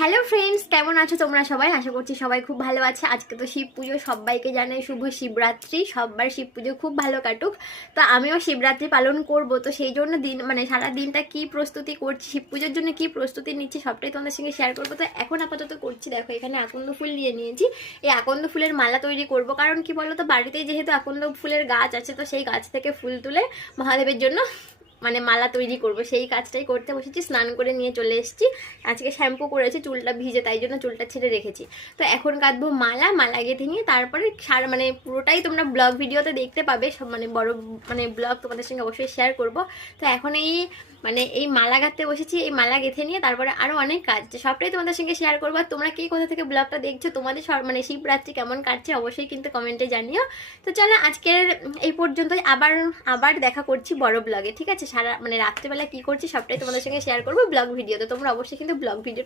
Hello friends, কেমন আছো তোমরা সবাই? আশা করছি সবাই খুব ভালো আছে। আজকে তো শিব পুজো, সবাইকে জানাই শুভ শিবরাত্রি। সবার শিব পুজো খুব ভালো কাটুক। তো আমিও শিবরাত্রি পালন করব, তো সেই জন্য সারা দিনটা কি প্রস্তুতি করছি, শিব পুজোর জন্য কি প্রস্তুতি নিচ্ছি সবটাই তোমাদের সঙ্গে শেয়ার করবো। তো এখন আপাতত করছি, দেখো এখানে আকন্দ ফুল নিয়ে নিয়েছি। এই আকন্দ ফুলের মালা তৈরি করব, কারণ কি বলো তো, বাড়িতেই যেহেতু আকন্দ ফুলের গাছ আছে, তো সেই গাছ থেকে ফুল তুলে মহাদেবের জন্য মালা তৈরি করব, সেই কাজটাই করতে বসেছি। স্নান করে নিয়ে চলে এসেছি, আজকে শ্যাম্পু করেছি, চুলটা ভিজে তাই জন্য চুলটা ছেড়ে রেখেছি। তো এখন কাটবো মালা গেঁথে নিয়ে তারপরে পুরোটাই তোমরা ব্লগ ভিডিওতে দেখতে পাবে। সব বড় ব্লগ তোমাদের সঙ্গে অবশ্যই শেয়ার করব। তো এখন এই মালা গাঁথতে বসেছি, এই মালা গেঁথে নিয়ে তারপরে আরো অনেক কাজ আছে, সবটাই তোমাদের সঙ্গে শেয়ার করবো। আর তোমরা কে কোথা থেকে ব্লগটা দেখছো, তোমাদের শিবরাত্রি কেমন কাটছে অবশ্যই কিন্তু কমেন্টে জানিও। তো চলো আজকের এই পর্যন্তই, আবার দেখা করছি বড় ব্লগে, ঠিক আছে? রাত্রেবেলা কি করছি সবটাই তোমাদের সঙ্গে শেয়ার করবো ব্লগ ভিডিওতে। তোমরা অবশ্যই কিন্তু ব্লগ ভিডিও